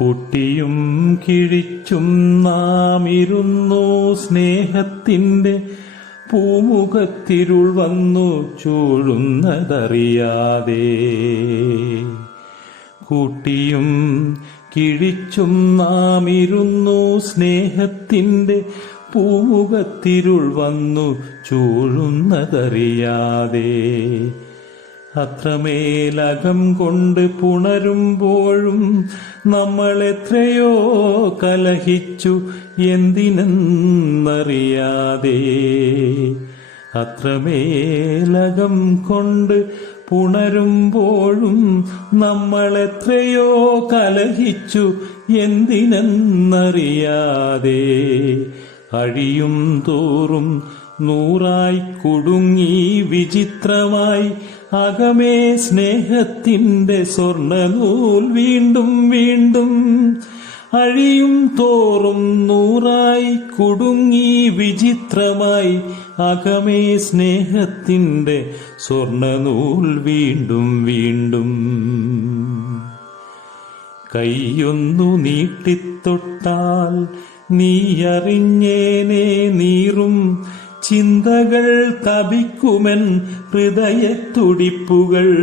കുട്ടിയും കിഴിച്ചും നാം ഇരുന്നു സ്നേഹത്തിന്റെ പൂമുഖത്തിരുൾ വന്നു ചൂഴുന്നതറിയാതെ. കൂട്ടിയും കിഴിച്ചും നാം ഇരുന്നു സ്നേഹത്തിന്റെ പൂമുഖത്തിരുൾ വന്നു ചൂഴുന്നതറിയാതെ. അത്രമേലകം കൊണ്ട് പുണരുമ്പോഴും നമ്മൾ എത്രയോ കലഹിച്ചു എന്തിനെന്നറിയാതെ. അത്രമേലകം കൊണ്ട് പുണരുമ്പോഴും നമ്മൾ എത്രയോ കലഹിച്ചു എന്തിനെന്നറിയാതെ. അഴിയും തോറും നൂറായി കുടുങ്ങി വിചിത്രമായി അകമേ സ്നേഹത്തിന്റെ സ്വർണനൂൽ വീണ്ടും വീണ്ടും അഴിയും തോറും നൂറായി കുടുങ്ങി വിചിത്രമായി അകമേ സ്നേഹത്തിന്റെ സ്വർണനൂൽ വീണ്ടും വീണ്ടും. കൈയൊന്നു നീട്ടിത്തൊട്ടാൽ നീ അറിഞ്ഞേനെ നീറും ചിന്തകൾ തപിക്കുമെൻ ഹൃദയത്തുടിപ്പുകൾ.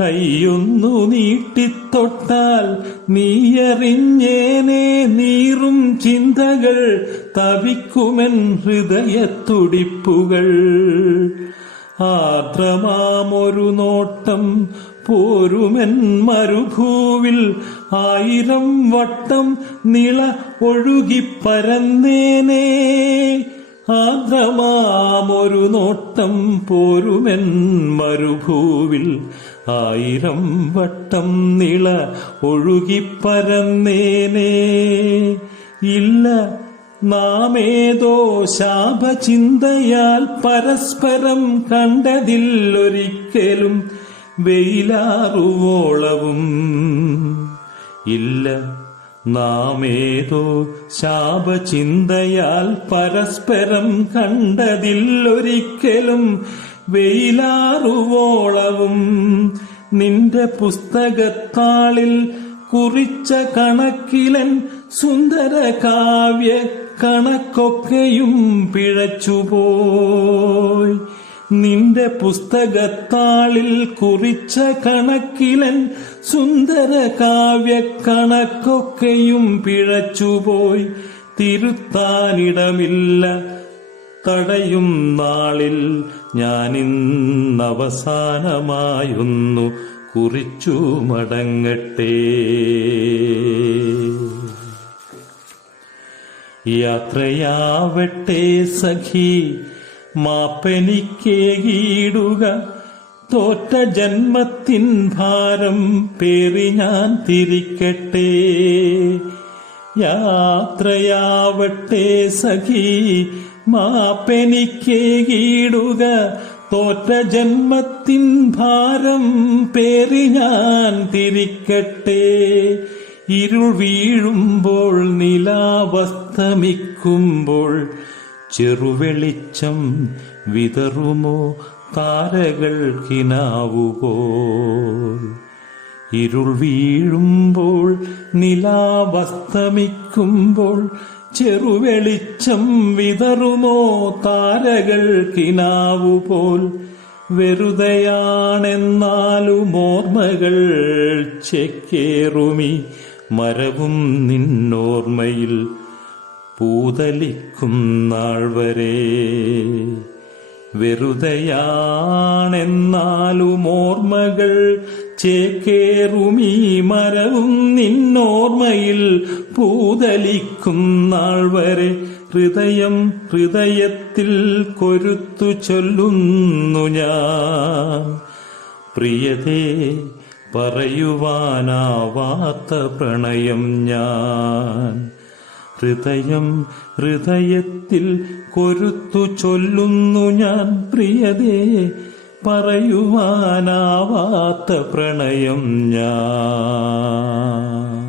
കൈയൊന്നു നീട്ടിത്തൊട്ടാൽ നീയറിഞ്ഞേനെ നീറും ചിന്തകൾ തപിക്കുമൻ ഹൃദയത്തുടിപ്പുകൾ. ആർദ്രമാമൊരു നോട്ടം പോരുമെൻ മരുഭൂവിൽ ആയിരം വട്ടം നിള ഒഴുകിപ്പരന്നേനേ. ആർദ്രമാമൊരു നോട്ടം പോരുമെൻ മരുഭൂവിൽ. ആയിരം വട്ടം നിള ഒഴുകിപ്പരന്നേനേ. ഇല്ല നാമേതോ ശാപചിന്തയാൽ പരസ്പരം കണ്ടതില്ലൊരിക്കലും വെയിലാറുവോളവും. ഇല്ല നാമേതോ ശാപചിന്തയാൽ പരസ്പരം കണ്ടതില്ലൊരിക്കലും വെയിലാറുവോളവും. നിന്റെ പുസ്തകത്താളിൽ കുറിച്ച കണക്കിലൻ സുന്ദര കാവ്യ കണക്കൊക്കെയും പിഴച്ചുപോയി. നിന്റെ പുസ്തകത്താളിൽ കുറിച്ച കണക്കിലൻ സുന്ദര കാവ്യ കണക്കൊക്കെയും പിഴച്ചുപോയി. തിരുത്താനിടമില്ല. തടയും നാളിൽ ഞാനിന്നവസാനമായൊന്നു കുറിച്ചു മടങ്ങട്ടെ. യാത്രയാവട്ടെ സഖി. മാപ്പെനിക്കേകിടുക തോറ്റ ജന്മത്തിൻ ഭാരം പേറി ഞാൻ തിരിക്കട്ടെ. യാത്രയാവട്ടെ സഖി മാപ്പനിക്കേകിയിടുക. തോറ്റ ജന്മത്തിൻ ഭാരം പേറി ഞാൻ തിരിക്കട്ടെ. ഇരുൾ വീഴുമ്പോൾ നിലാവസ്തമിക്കുമ്പോൾ ചെറുവെളിച്ചം വിതറുമോ? താരകൾ കിനാവുപോൽ. ഇരുൾ വീഴുമ്പോൾ നിലാവസ്തമിക്കുമ്പോൾ ചെറുവെളിച്ചം വിതറുമോ? താരകൾ കിനാവുപോൽ. വെറുതെയാണെന്നാലും ഓർമ്മകൾ ചെക്കേറുമി. മരവും നിന്നോർമ്മയിൽ പൂതലിക്കും നാൾ വരെ. വെറുതെയാണെന്നാലും ഓർമ്മകൾ ചേക്കേറുമീ മരവും നിന്നോർമ്മയിൽ പൂതലിക്കും നാൾ വരെ. ഹൃദയം ഹൃദയത്തിൽ കൊരുത്തു ചൊല്ലുന്നു ഞാൻ. പ്രിയതേ പറയുവാനാവാത്ത പ്രണയം ഞാൻ. ഹൃദയം ഹൃദയത്തിൽ കൊരുത്തു ചൊല്ലുന്നു ഞാൻ പ്രിയതേ പറയുവാനാവാത്ത പ്രണയം ഞാൻ.